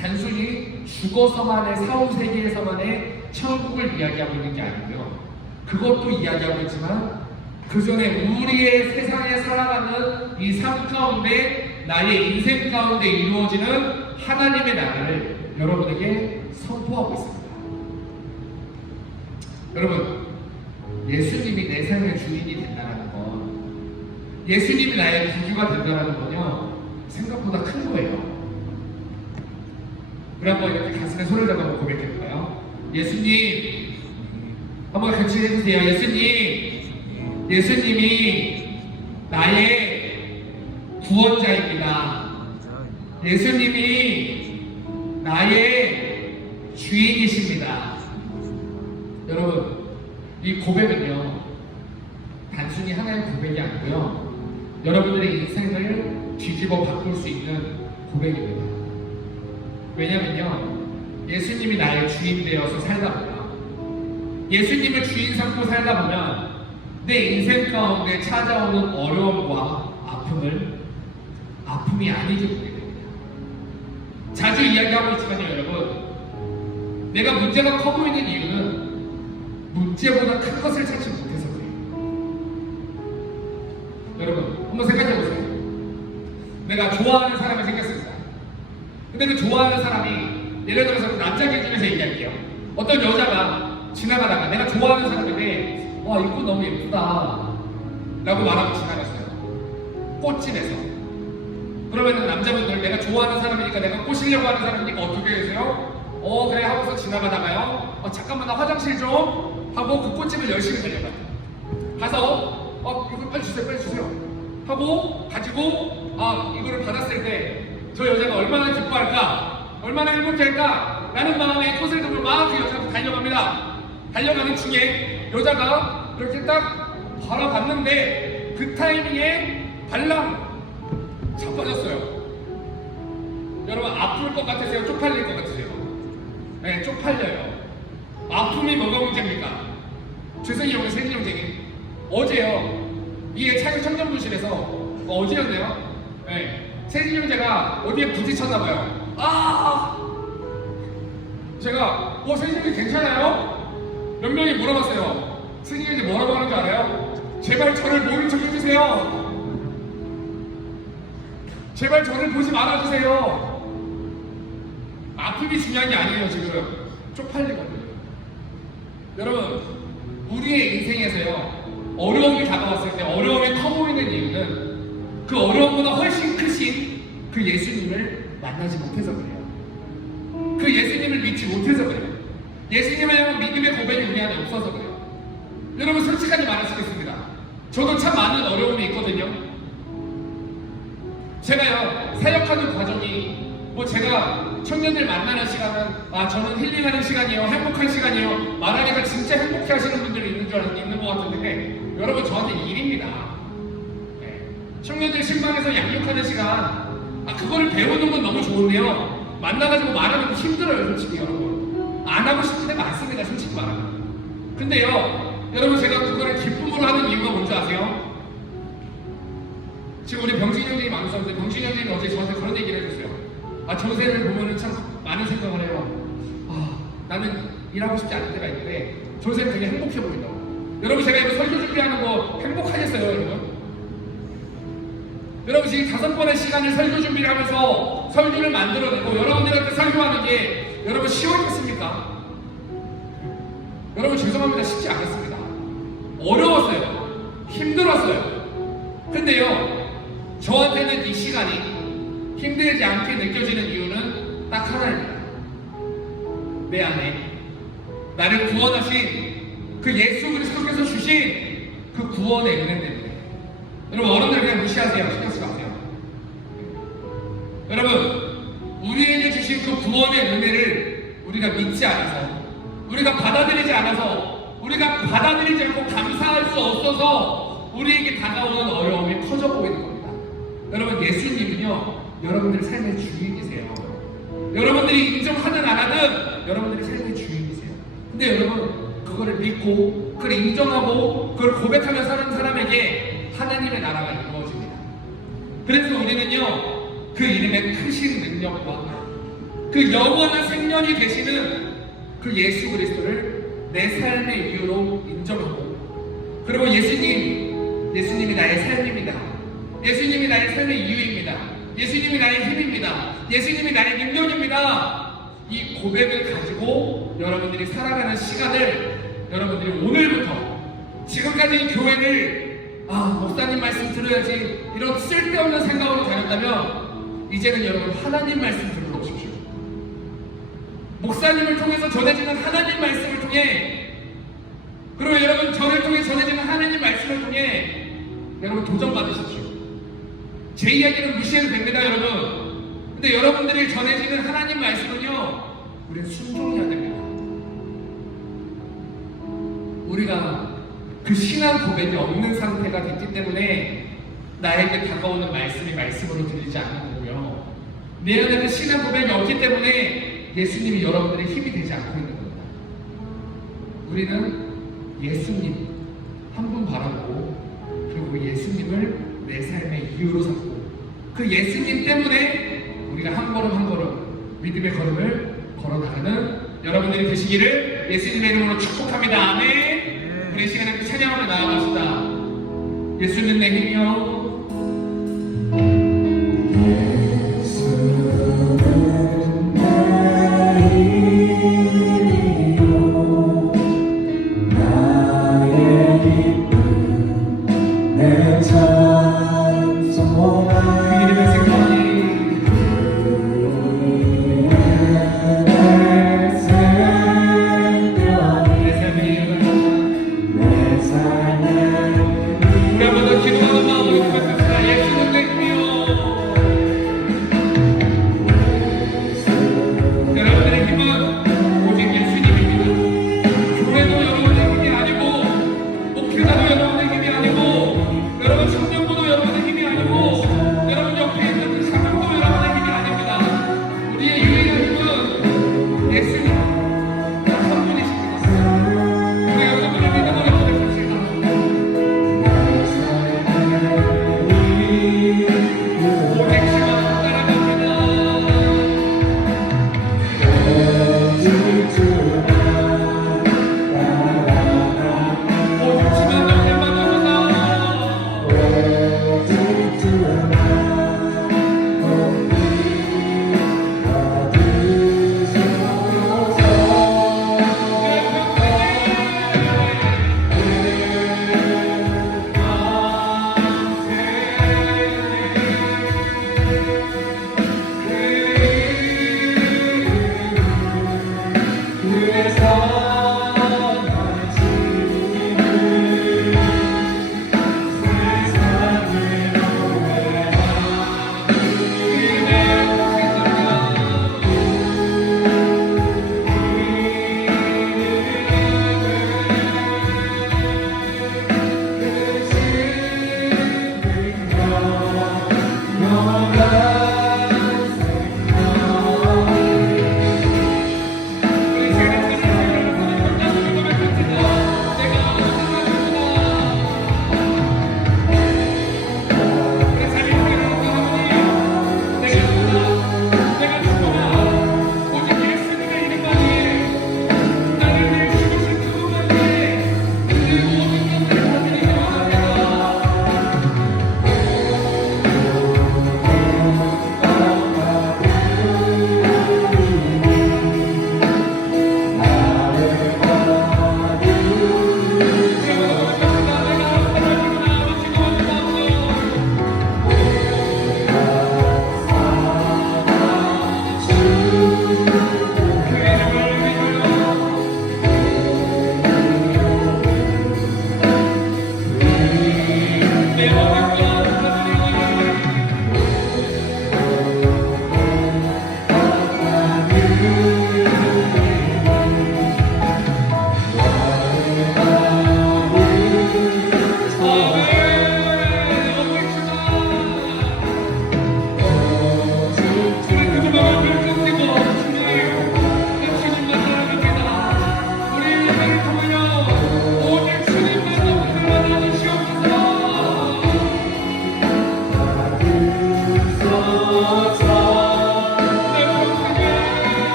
단순히 죽어서만의 사후세계에서만의 천국을 이야기하고 있는 게 아니고요, 그것도 이야기하고 있지만 그 전에 우리의 세상에 살아가는 이 삶 가운데, 나의 인생 가운데 이루어지는 하나님의 나라를 여러분에게 선포하고 있습니다. 여러분, 예수님이 내 삶의 주인이 된다는 건, 예수님이 나의 구주가 된다는 건요, 생각보다 큰 거예요. 우리 한번 이렇게 가슴에 손을 잡아 한번 고백해볼까요? 예수님, 한번 같이 해주세요. 예수님, 예수님이 나의 구원자입니다. 예수님이 나의 주인이십니다. 여러분, 이 고백은요, 단순히 하나의 고백이 아니고요, 여러분들의 인생을 뒤집어 바꿀 수 있는 고백입니다. 왜냐면요, 예수님이 나의 주인 되어서 살다 보면, 예수님을 주인 삼고 살다 보면 내 인생 가운데 찾아오는 어려움과 아픔이 아니게 보게 됩니다. 자주 이야기하고 있지만요, 여러분, 내가 문제가 커 보이는 이유는 문제보다 큰 것을 찾지 못해서 그래요. 여러분, 한번 생각해 보세요. 내가 좋아하는 사람이 생겼습니다. 근데 그 좋아하는 사람이, 예를 들어서 남자 기준에서 얘기할게요. 어떤 여자가 지나가다가 내가 좋아하는 사람인데, 와, 이 꽃 너무 예쁘다 라고 말하고 지나갔어요. 꽃집에서. 그러면 남자분들, 내가 좋아하는 사람이니까, 내가 꼬시려고 하는 사람이니까 어떻게 되세요? 그래 하고서 지나가다가요, 잠깐만 나 화장실 좀 하고 그 꽃집을 열심히 달려가요. 가서 이거 빨리 주세요 하고 가지고, 이거를 받았을 때 저 여자가 얼마나 기뻐할까, 얼마나 행복할까 라는 마음에 꽃을 들고 막 그 여자가 달려갑니다. 달려가는 중에 여자가 이렇게 딱 바라봤는데 그 타이밍에 발랑 자빠졌어요. 여러분, 아플 것 같으세요? 쪽팔릴 것 같으세요? 네, 쪽팔려요. 아픔이 뭐가 문제입니까? 죄송해요, 우리 세진 형제님. 어제요, 이게 차교 청년부실에서, 어제였네요. 네, 세진 형제가 어디에 부딪혔나봐요. 제가, 세진 형제 괜찮아요? 몇 명이 물어봤어요. 세진 형제 뭐라고 하는 줄 알아요? 제발 저를 모른 척 해주세요. 제발 저를 보지 말아주세요. 아픔이 중요한 게 아니에요. 지금 쪽팔리거든요. 여러분, 우리의 인생에서요, 어려움이 다가왔을 때 어려움이 커 보이는 이유는 그 어려움보다 훨씬 크신 그 예수님을 만나지 못해서 그래요. 그 예수님을 믿지 못해서 그래요. 예수님을 향한 믿음의 고백이 우리 안에 없어서 그래요. 여러분 솔직하게 말하시겠습니다. 저도 참 많은 어려움이 있거든요. 제가요 사역하는 과정이 뭐 제가 청년들 만나는 시간은 저는 힐링하는 시간이에요, 행복한 시간이에요 말하니까 진짜 행복해 하시는 분들이 있는 것 같은데 여러분 저한테 일입니다. 네. 청년들 신방에서 양육하는 시간 그거를 배우는 건 너무 좋은데요 만나가지고 말하는 거 힘들어요 솔직히 여러분. 안 하고 싶은데 많습니다 솔직히 말하면. 근데요 여러분 제가 그거를 기쁨으로 하는 이유가 뭔지 아세요? 지금 우리 병진이 형님이 많으셨는데 병진이 형님이 어제 저한테 그런 얘기를 해줬어요. 조세를 보면은 참 많은 생각을 해요. 나는 일하고 싶지 않을 때가 있는데 조세는 되게 행복해 보인다고. 여러분 제가 이거 설교 준비하는 거 행복하겠어요 여러분? 여러분 지금 5번의 시간을 설교 준비를 하면서 설교를 만들어내고 여러분들한테 설교하는 게 여러분 쉬웠겠습니까? 여러분 죄송합니다. 쉽지 않았습니다. 어려웠어요. 힘들었어요. 근데요 저한테는 이 시간이 힘들지 않게 느껴지는 이유는 딱 하나입니다. 내 안에 나를 구원하신 그 예수 그리스도께서 주신 그 구원의 은혜 때문에. 여러분 어른들 그냥 무시하세요. 신경 쓰지 마세요. 여러분 우리에게 주신 그 구원의 은혜를 우리가 믿지 않아서 우리가 받아들이지 않아서 우리가 받아들이지 않고 감사할 수 없어서 우리에게 다가오는 어려움이 커져 보이는 겁니다. 여러분 예수님은요 여러분들의 삶의 주인이세요. 여러분들이 인정하든 안 하든 여러분들의 삶의 주인이세요. 근데 여러분 그거를 믿고 그걸 인정하고 그걸 고백하며 사는 사람에게 하나님의 나라가 이루어집니다. 그래서 우리는요 그 이름의 크신 능력과 그 영원한 생명이 되시는 그 예수 그리스도를 내 삶의 이유로 인정하고 그리고 예수님이 나의 삶입니다. 예수님이 나의 삶의 이유입니다. 예수님이 나의 힘입니다. 예수님이 나의 능력입니다. 이 고백을 가지고 여러분들이 살아가는 시간을 여러분들이 오늘부터 지금까지 교회를 목사님 말씀 들어야지 이런 쓸데없는 생각으로 다녔다면 이제는 여러분 하나님 말씀 들으러 오십시오. 목사님을 통해서 전해지는 하나님 말씀을 통해 그리고 여러분 저를 통해 전해지는 하나님 말씀을 통해 여러분 도전받으십시오. 제 이야기는 무시해도 됩니다 여러분. 근데 여러분들이 전해지는 하나님 말씀은요 우리는 순종해야 됩니다. 우리가 그 신앙 고백이 없는 상태가 됐기 때문에 나에게 다가오는 말씀이 말씀으로 들리지 않는 거고요. 내 안에 그 신앙 고백이 없기 때문에 예수님이 여러분들의 힘이 되지 않고 있는 겁니다. 우리는 예수님 한 분 바라보고 그리고 예수님을 내 삶의 이유로 삼고 그 예수님 때문에 우리가 한 걸음 한 걸음 믿음의 걸음을 걸어나가는 여러분들이 되시기를 예수님의 이름으로 축복합니다. 아멘. 우리 시간에 찬양하며 나아갑시다. 예수는 내 힘이요 우리 한번 더 기도하는 마음으로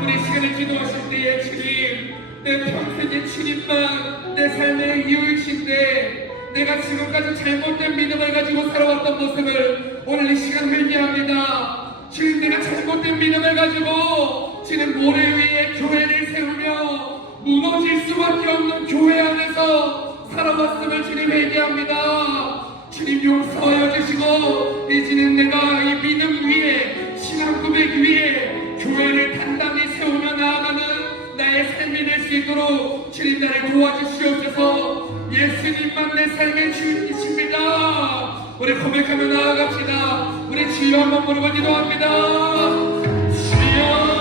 우리 시간을 기도하실 때에 주님, 내 평생의 주님만 내 삶의 이유이신데 내가 지금까지 잘못된 믿음을 가지고 살아왔던 모습을 오늘 이 시간 회개합니다. 주님, 내가 잘못된 믿음을 가지고 주님 모래 위에 교회를 세우며 무너질 수밖에 없는 교회 안에서 살아왔음을 주님 회개합니다. 주님 용서하여 주시고 이제는 내가 이 믿음 위에 신앙 고백 위에 교회를 단단히 세우며 나아가는 나의 삶이 될 수 있도록 주님 나를 도와주시옵소서. 예수님만 내 삶의 주인이십니다. 우리 고백하며 나아갑시다. 우리 주여 한번 부르고 기도합니다. 주여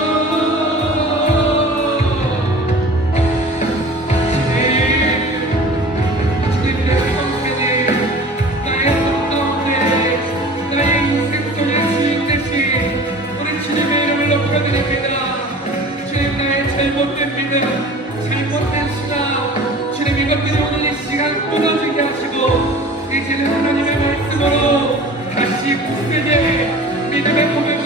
잘못된 믿음, 잘못된 신앙, 주님 이것들이 오늘 이 시간 무너지게 하시고 이제는 하나님의 말씀으로 다시 굳세게 믿음의 고백을